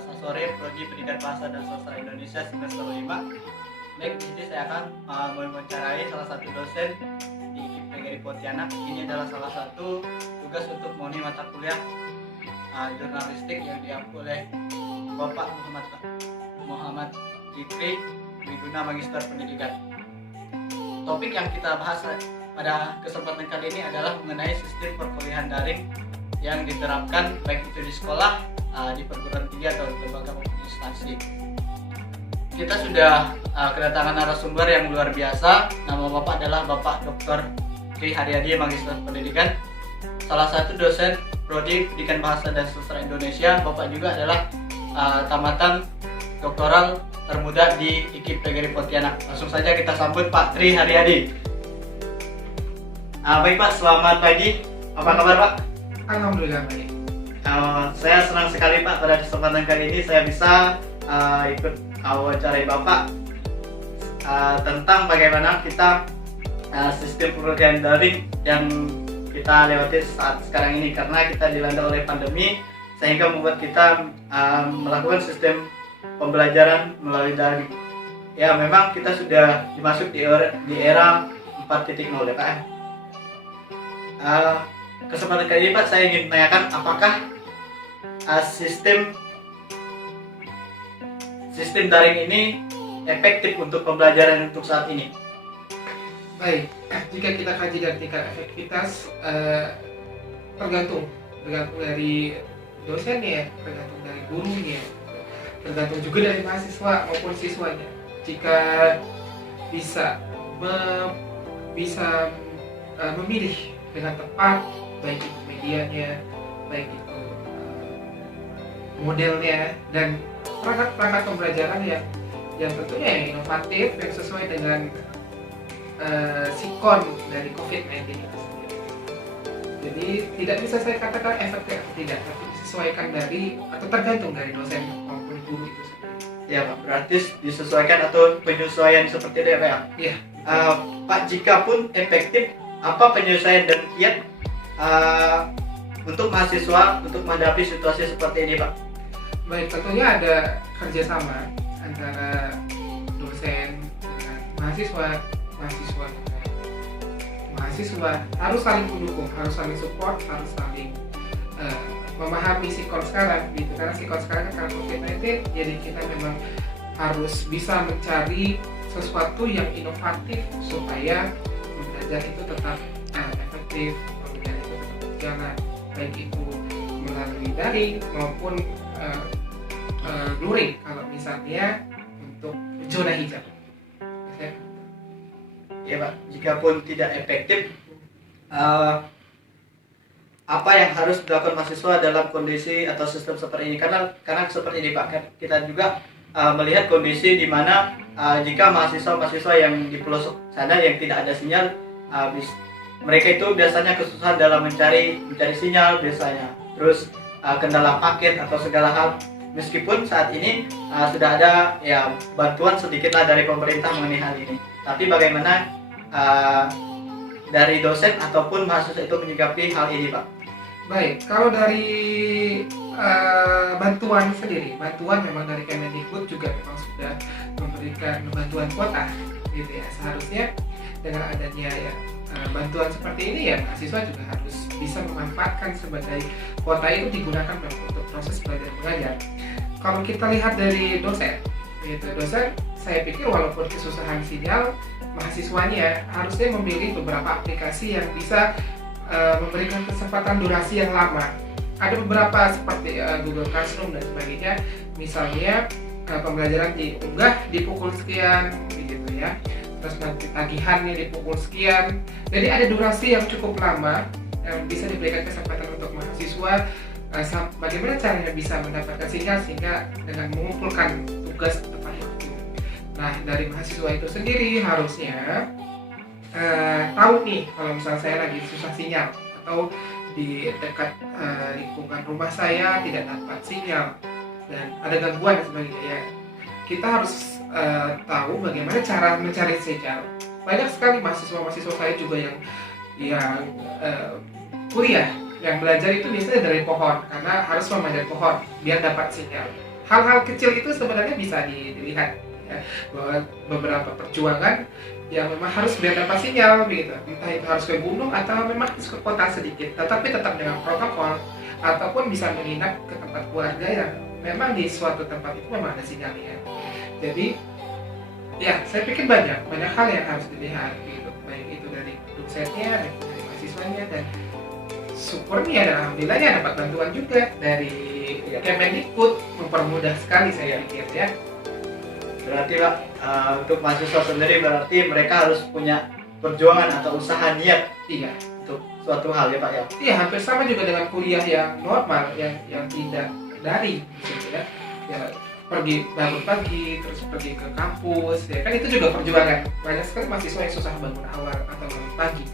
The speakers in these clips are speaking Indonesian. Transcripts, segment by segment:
Selasa sore Prodi Pendidikan Bahasa dan Sastra Indonesia semester 5. Baik, di sini saya akan mewawancarai salah satu dosen di PGRI Pontianak. Ini adalah salah satu tugas untuk menguni mata kuliah jurnalistik yang diampu oleh Bapak Muhammad Jikri Wiguna Magister Pendidikan. Topik yang kita bahas pada kesempatan kali ini adalah mengenai sistem perkuliahan daring yang diterapkan baik itu di sekolah, di perguruan tinggi atau lembaga instansi. Kita sudah kedatangan narasumber yang luar biasa. Nama Bapak adalah Bapak Dr. Tri Haryadi, Magister Pendidikan, salah satu dosen Prodi Pendidikan Bahasa dan Sastra Indonesia. Bapak juga adalah tamatan doktoral termuda di IKIP PGRI Pontianak. Langsung saja kita sambut Pak Tri Haryadi. Baik Pak, selamat pagi. Apa kabar Pak? Alhamdulillah baik. Saya senang sekali Pak pada kesempatan kali ini saya bisa ikut wawancarai Bapak tentang bagaimana kita sistem perkuliahan daring yang kita lewati saat sekarang ini, karena kita dilanda oleh pandemi sehingga membuat kita melakukan sistem pembelajaran melalui daring. Ya, memang kita sudah dimasuk di era 4.0 ya Pak. Kesempatan kali ini Pak, saya ingin menanyakan apakah sistem daring ini efektif untuk pembelajaran untuk saat ini? Baik, jika kita kaji dari tingkat efektivitas, tergantung dari dosennya, tergantung dari gurunya, tergantung juga dari mahasiswa maupun siswanya. Jika bisa memilih dengan tepat, baik itu medianya, baik itu modelnya, dan perangkat pembelajaran yang tentunya yang inovatif, yang sesuai dengan sikon dari COVID-19 itu sendiri. Jadi tidak bisa saya katakan efektif atau tidak, tapi disesuaikan dari atau tergantung dari dosen maupun guru itu sendiri. Ya Pak, berarti disesuaikan atau penyesuaian seperti itu ya Pak? Iya. Pak, jika pun efektif, apa penyesuaian dan kiat untuk mahasiswa untuk menghadapi situasi seperti ini Pak? Baik, tentunya ada kerjasama antara dosen dengan mahasiswa dengan mahasiswa, harus saling mendukung, harus saling support, harus saling memahami sikon sekarang gitu. Karena sikon sekarang kan karena COVID-19, jadi kita memang harus bisa mencari sesuatu yang inovatif supaya belajar itu tetap efektif, belajar itu tetap berjalan, baik itu melalui daring maupun luring kalau misalnya untuk zona hijau. Ya Pak, jika pun tidak efektif, apa yang harus dilakukan mahasiswa dalam kondisi atau sistem seperti ini? Karena seperti ini Pak, kita juga melihat kondisi di mana jika mahasiswa yang di pelosok sana yang tidak ada sinyal, mereka itu biasanya kesusahan dalam mencari sinyal biasanya. Terus kendala paket atau segala hal. Meskipun saat ini sudah ada ya bantuan sedikitlah dari pemerintah mengenai hal ini. Tapi bagaimana dari dosen ataupun mahasiswa itu menyikapi hal ini Pak? Baik, kalau dari bantuan sendiri, bantuan memang dari Kemendikbud juga memang sudah memberikan bantuan kuota gitu ya. Seharusnya dengan adanya ya bantuan seperti ini ya mahasiswa juga harus bisa memanfaatkan sebagai kuota itu digunakan untuk proses belajar mengajar. Kalau kita lihat dari dosen, saya pikir walaupun kesusahan sinyal, mahasiswanya harusnya memilih beberapa aplikasi yang bisa memberikan kesempatan durasi yang lama. Ada beberapa seperti Google Classroom dan sebagainya, misalnya pembelajaran diunggah di pukul sekian, begitu ya. Terus nanti tagihannya di pukul sekian. Jadi ada durasi yang cukup lama yang bisa diberikan kesempatan untuk mahasiswa bagaimana caranya bisa mendapatkan sinyal sehingga dengan mengumpulkan tugas tepat waktu. Nah, dari mahasiswa itu sendiri harusnya tahu nih kalau misalnya saya lagi susah sinyal atau di dekat lingkungan rumah saya tidak dapat sinyal dan ada gangguan dan sebagainya ya. Kita harus tahu bagaimana cara mencari sinyal. Banyak sekali mahasiswa saya juga yang kuliah yang belajar itu biasanya dari pohon karena harus memanjat pohon biar dapat sinyal. hal-hal kecil itu sebenarnya bisa dilihat ya, bahwa beberapa perjuangan yang memang harus biar dapat sinyal begitu, entah itu harus ke gunung atau memang harus ke kota sedikit, tetapi tetap dengan protokol, ataupun bisa menginap ke tempat keluarga yang memang di suatu tempat itu memang ada sinyalnya. Jadi ya saya pikir banyak hal yang harus dilihat gitu, baik itu dari dosennya, baik itu dari mahasiswanya, dan syukurnya dan alhamdulillahnya dapat bantuan juga dari Kemendikbud, mempermudah sekali saya pikir ya. Berarti Pak, untuk mahasiswa sendiri berarti mereka harus punya perjuangan atau usaha niat Iya, untuk suatu hal ya Pak ya. iya hampir sama juga dengan kuliah yang normal, yang tidak daring gitu ya. Ya pergi bangun pagi terus pergi ke kampus ya kan, itu juga perjuangan. Banyak sekali mahasiswa yang susah bangun awal atau bangun pagi.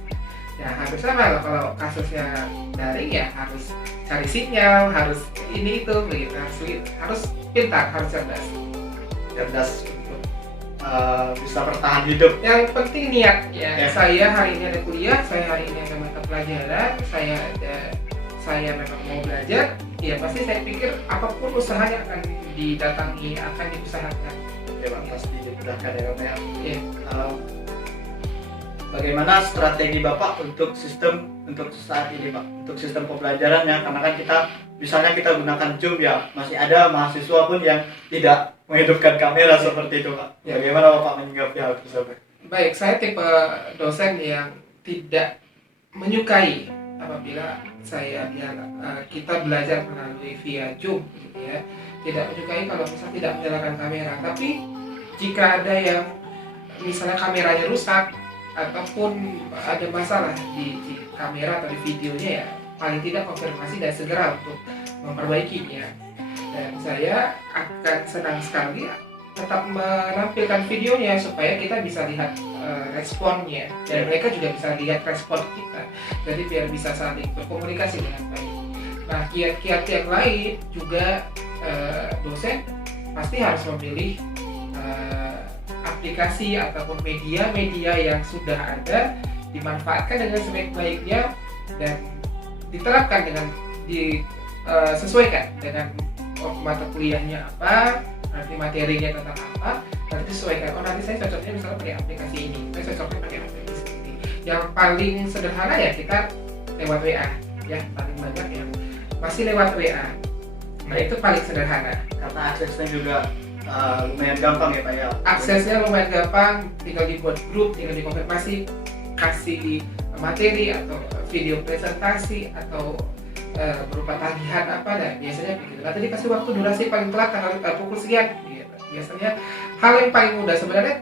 Ya hampir sama kalau kasusnya daring ya harus cari sinyal, harus ini itu begitu, harus pintar, harus cerdas untuk bisa bertahan hidup. Yang penting niat ya. Ya. Saya hari ini ada kuliah, saya hari ini ada mata pelajaran, saya memang mau belajar, ya pasti saya pikir apapun usahanya akan didatangi, akan diusahakan. Ya Pak, pasti dimudahkan ya Pak ya. Ya. Bagaimana strategi Bapak untuk saat ini Pak, untuk sistem pembelajarannya? Karena kan misalnya kita gunakan Zoom ya, masih ada mahasiswa pun yang tidak menghidupkan kamera seperti itu Pak. Ya. Bagaimana Bapak menyikapi hal tersebut? Baik, saya tipe dosen yang tidak menyukai apabila kita belajar melalui via Zoom gitu ya. Tidak menyukai kalau misalnya tidak menyalakan kamera. Tapi jika ada yang misalnya kameranya rusak ataupun ada masalah di kamera atau di videonya, ya paling tidak konfirmasi dan segera untuk memperbaikinya. Dan saya akan senang sekali tetap menampilkan videonya supaya kita bisa lihat responnya, dan mereka juga bisa lihat respon kita, jadi biar bisa saling berkomunikasi dengan baik. Nah, kiat-kiat yang lain juga dosen pasti harus memilih aplikasi ataupun media-media yang sudah ada, dimanfaatkan dengan sebaik-baiknya dan diterapkan dengan disesuaikan dengan mata kuliahnya apa, nanti materinya tentang apa, nanti disesuaikan. Oh nanti saya cocoknya misalnya pakai aplikasi ini, saya cocoknya pakai aplikasi ini. Yang paling sederhana ya kita lewat WA, ya paling banyak yang masih lewat WA. Nah itu paling sederhana. Karena aksesnya juga lumayan gampang ya Pak ya. Aksesnya lumayan gampang, tinggal dibuat grup, tinggal dikonfirmasi, kasih materi atau video presentasi atau berupa tagihan apa, dan biasanya begitu. Nanti dikasih waktu durasi paling telat tanggal pukul sekian gitu. Biasanya hal yang paling mudah sebenarnya,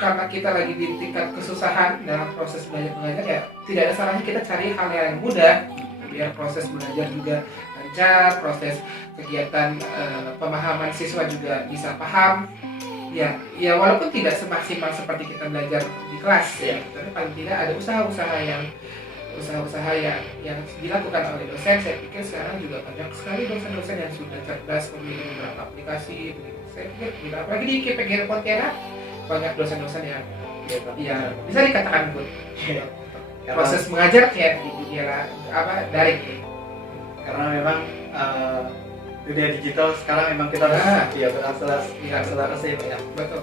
karena kita lagi di tingkat kesusahan dalam proses belajar mengajar, ya tidak ada salahnya kita cari hal yang mudah biar proses belajar juga lancar, proses kegiatan pemahaman siswa juga bisa paham. Ya walaupun tidak semaksimal seperti kita belajar di kelas ya, tapi paling tidak ada usaha-usaha yang dilakukan oleh dosen. Saya pikir sekarang juga banyak sekali dosen-dosen yang sudah cerdas memilih beberapa aplikasi begitu. Saya pikir apalagi di KPGR Pontianak banyak dosen-dosen yang bisa dikatakan good. Proses mengajarnya di dunia daring ya. Karena memang dunia digital sekarang memang kita harus berakselerasi Pak ya. Betul.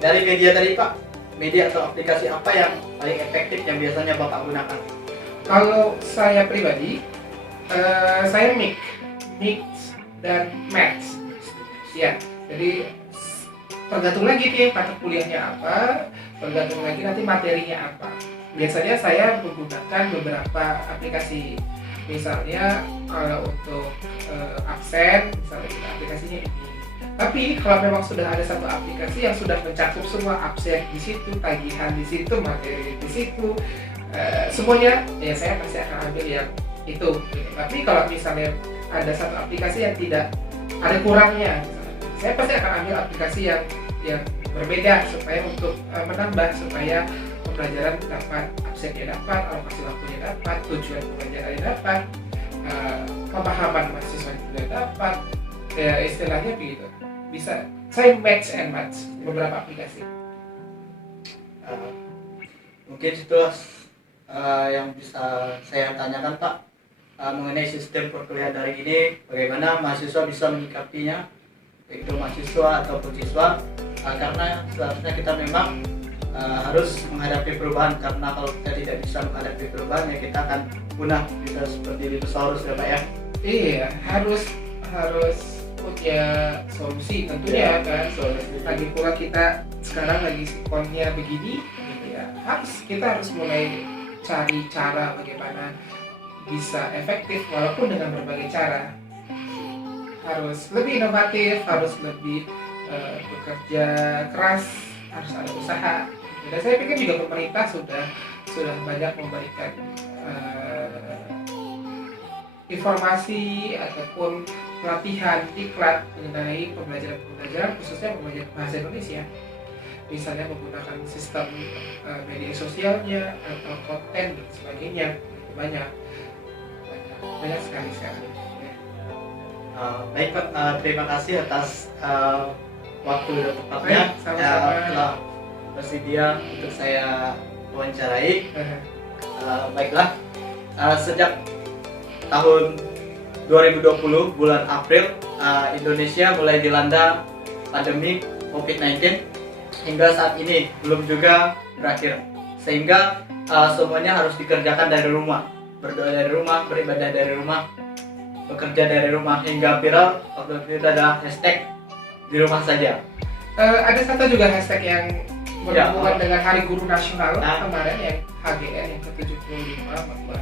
Dari media tadi Pak, media atau aplikasi apa yang paling efektif yang biasanya Bapak gunakan? Kalau saya pribadi, saya mix dan match. Ya, jadi tergantung lagi nih mata kuliahnya apa, tergantung lagi nanti materinya apa. Biasanya saya menggunakan beberapa aplikasi. Misalnya kalau untuk absen, misalnya aplikasinya ini. Tapi kalau memang sudah ada satu aplikasi yang sudah mencakup semua absen di situ, tagihan di situ, materi di situ, semuanya, ya saya pasti akan ambil yang itu. Tapi kalau misalnya ada satu aplikasi yang tidak ada kurangnya, misalnya, saya pasti akan ambil aplikasi yang berbeda supaya untuk menambah, supaya pembelajaran dapat, absennya dapat, alokasi waktunya dapat, tujuan pembelajarannya dapat, pemahaman mahasiswa juga dapat, ya istilahnya begitu. Bisa saya match and match beberapa aplikasi. Mungkin itu yang bisa saya tanyakan Pak, mengenai sistem perkuliahan daring ini, bagaimana mahasiswa bisa menyikapinya itu mahasiswa ataupun siswa, karena seharusnya kita memang harus menghadapi perubahan, karena kalau kita tidak bisa menghadapi perubahan ya kita akan punah, bisa seperti dinosaurus ya Pak ya. Iya, harus punya solusi tentunya kan. Lagi pula kita sekarang lagi sikonnya begini, gitu ya. Kita harus mulai cari cara bagaimana bisa efektif walaupun dengan berbagai cara. Harus lebih inovatif, harus lebih bekerja keras, harus ada usaha. Dan saya pikir juga pemerintah sudah banyak memberikan informasi ataupun pelatihan diklat mengenai pembelajaran khususnya pembelajaran bahasa Indonesia, misalnya menggunakan sistem media sosialnya atau konten dan sebagainya. banyak sekali sekarang ya. Baik Pak, terima kasih atas waktu dan tempatnya telah bersedia untuk saya wawancarai. Baiklah, sejak tahun 2020 bulan April, Indonesia mulai dilanda pandemi COVID-19 hingga saat ini belum juga berakhir, sehingga semuanya harus dikerjakan dari rumah, berdoa dari rumah, beribadah dari rumah, bekerja dari rumah, hingga viral waktu itu adalah hashtag di rumah saja. Ada satu juga hashtag yang berhubungan dengan Hari Guru Nasional kemarin yang HGN yang ke-75, bahwa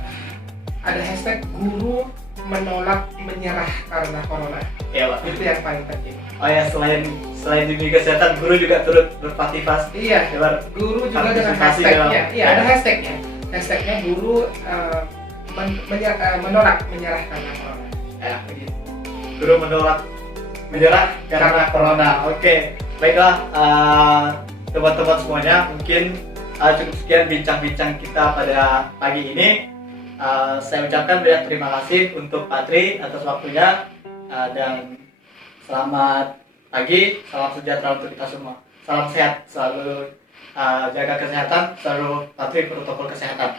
ada hashtag guru menolak menyerah karena corona. Iya Pak. Itu yang paling penting. Oh ya, selain dunia kesehatan, guru juga turut berpartisipasi. Iya, guru juga dengan hashtagnya. Iya, ada hashtagnya. Hashtagnya guru menolak menyerah karena corona. Ya, begitu. Guru menolak menyerah karena corona. Oke, baiklah teman-teman semuanya, mungkin cukup sekian bincang-bincang kita pada pagi ini. Saya ucapkan banyak terima kasih untuk Pak Tri atas waktunya, dan selamat pagi, salam sejahtera untuk kita semua. Salam sehat, selalu jaga kesehatan, selalu patuhi protokol kesehatan.